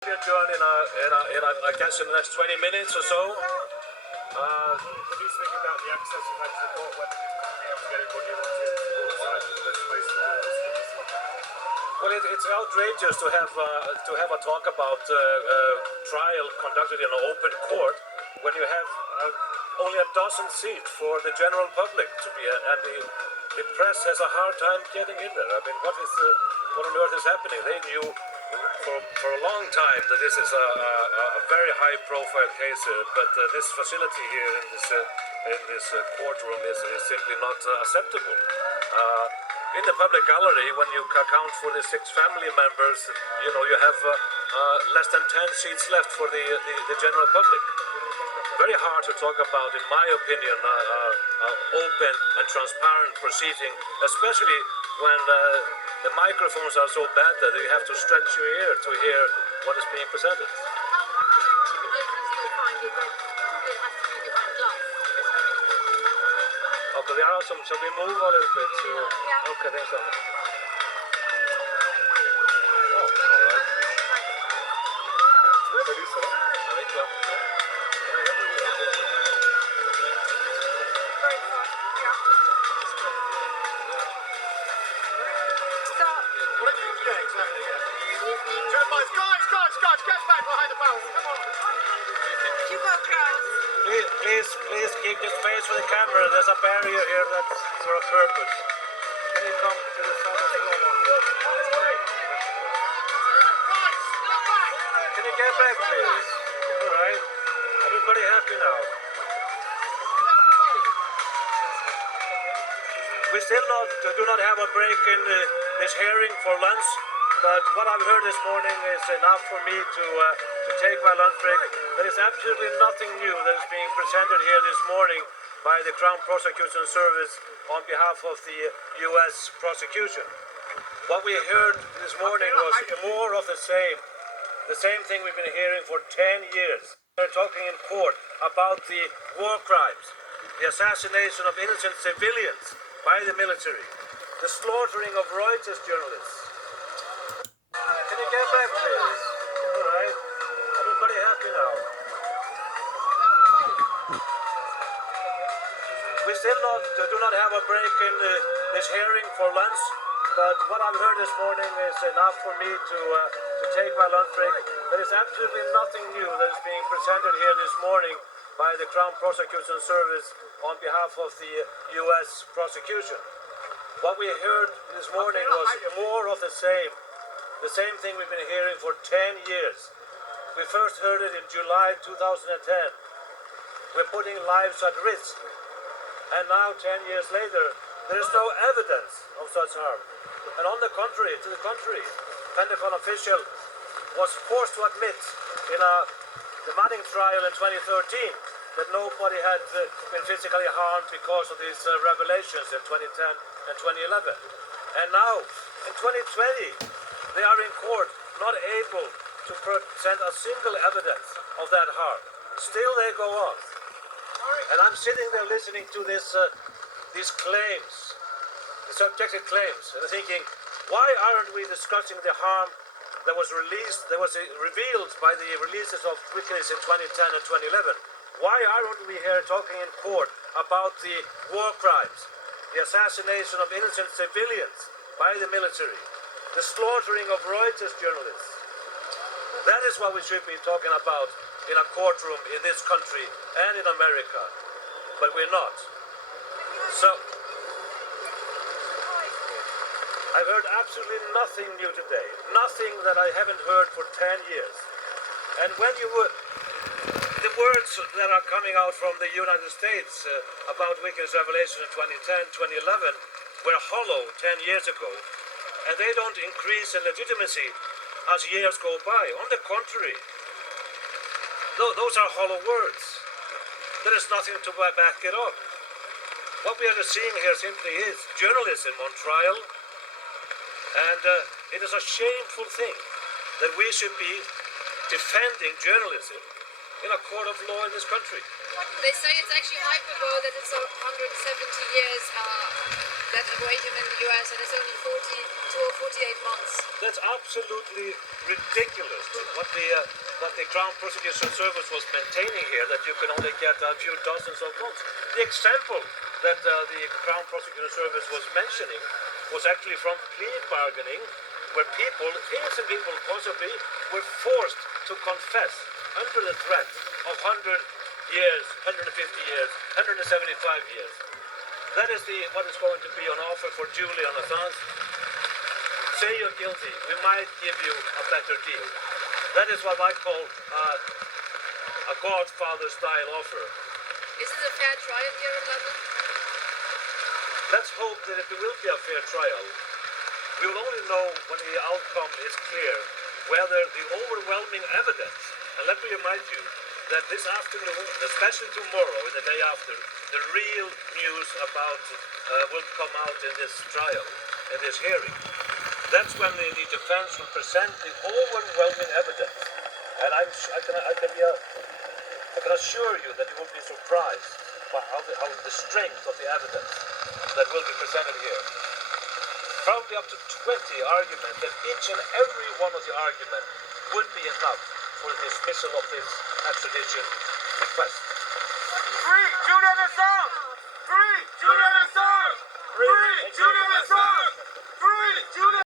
Adjourn I guess in the next 20 minutes or so. What do you think about the access you've had to the court when to get everybody who wants to go outside the space for the Well, it's outrageous to have a talk about trial conducted in an open court when you have only a dozen seats for the general public to be in, and the press has a hard time getting in there. I mean, what on earth is happening? They knew for a long time that this is a very high-profile case, but this facility here in this courtroom is simply not acceptable. In the public gallery, when you account for the 6 family members, you have less than 10 seats left for the general public. Very hard to talk about, in my opinion, open and transparent proceeding, especially when the microphones are so bad that you have to stretch your ear to hear what is being presented. Okay, there are some. Shall we move a little bit? Okay, there's some. Oh, all right. Guys, get back behind the barrel. Come on. You go, Kristinn. Please keep your space for the camera. There's a barrier here that's for a purpose. Can you come to the side of the room? Can you get back, please? All right. Everybody happy now? We still do not have a break in this hearing for lunch, but what I've heard this morning is enough for me to take my lunch break. There is absolutely nothing new that is being presented here this morning by the Crown Prosecution Service on behalf of the U.S. prosecution. What we heard this morning was more of the same thing we've been hearing for 10 years. They're talking in court about the war crimes, the assassination of innocent civilians by the military, the slaughtering of Reuters journalists. Can you get back, please? All right. Everybody happy now? We still do not have a break in this hearing for lunch, but what I've heard this morning is enough for me to take my lunch break. There is absolutely nothing new that is being presented here this morning by the Crown Prosecution Service on behalf of the U.S. prosecution. What we heard this morning was more of the same thing we've been hearing for 10 years. We first heard it in July 2010. We're putting lives at risk. And now, 10 years later, there is no evidence of such harm. And on the contrary, Pentagon official was forced to admit in a demanding trial in 2013 that nobody had been physically harmed because of these revelations in 2010 and 2011. And now, in 2020, they are in court, not able to present a single evidence of that harm. Still they go on. And I'm sitting there listening to these claims, the subjective claims, and thinking, why aren't we discussing the harm that was revealed by the releases of Wikileaks in 2010 and 2011? Why aren't we here talking in court about the war crimes, the assassination of innocent civilians by the military, the slaughtering of Reuters journalists? That is what we should be talking about in a courtroom in this country and in America. But we're not. So, I've heard absolutely nothing new today. Nothing that I haven't heard for 10 years. And when the words that are coming out from the United States about Wikileaks revelation in 2010, 2011 were hollow 10 years ago. And they don't increase in legitimacy as years go by. On the contrary, those are hollow words. There is nothing to back it up. What we are seeing here simply is journalism on trial, and it is a shameful thing that we should be defending journalism in a court of law in this country. They say it's actually hyperbole, that it's 170 years that await him in the US, and it's only 42 or 48 months. That's absolutely ridiculous. What the Crown Prosecution Service was maintaining here, that you can only get a few dozens of months. The example that the Crown Prosecution Service was mentioning was actually from plea bargaining, where people, innocent people possibly, were forced to confess under the threat of 100 years, 150 years, 175 years. That is what is going to be on offer for Julian Assange. Say you're guilty, we might give you a better deal. That is what I call a Godfather-style offer. Is it a fair trial here in London? Let's hope that it will be a fair trial. We will only know when the outcome is clear whether the overwhelming evidence, and let me remind you that this afternoon, especially tomorrow and the day after, the real news about will come out in this trial, in this hearing. That's when the defense will present the overwhelming evidence. And I can assure you that you will be surprised by how the strength of the evidence that will be presented here. Probably up to 20 arguments, and each and every one of the arguments would be enough for the dismissal of this extradition request. Free Julian Assange! Free Julian